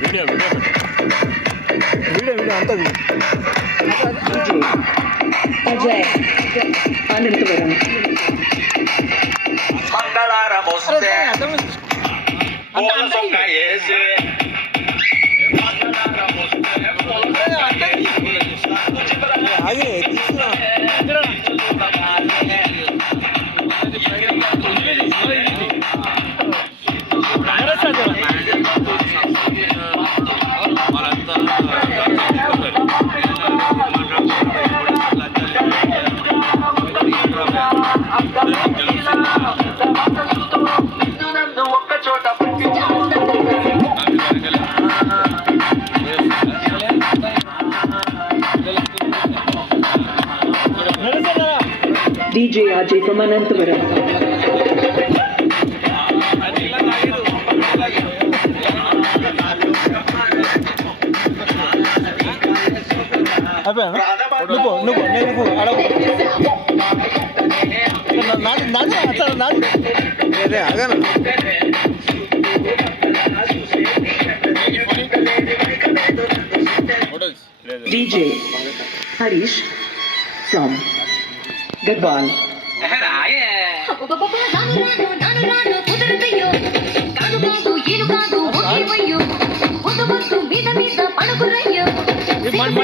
Video అంతా అజయ్ అనంతపురం మంగళారం వస్తే పూల సొక్క వేసి అదే తీసుకున్నా ఒక్క చోట DJ Ajay from Ananthapuram. నువ్వు నేను అడగ ఆగాను DJ Harish from Gadwal. మంట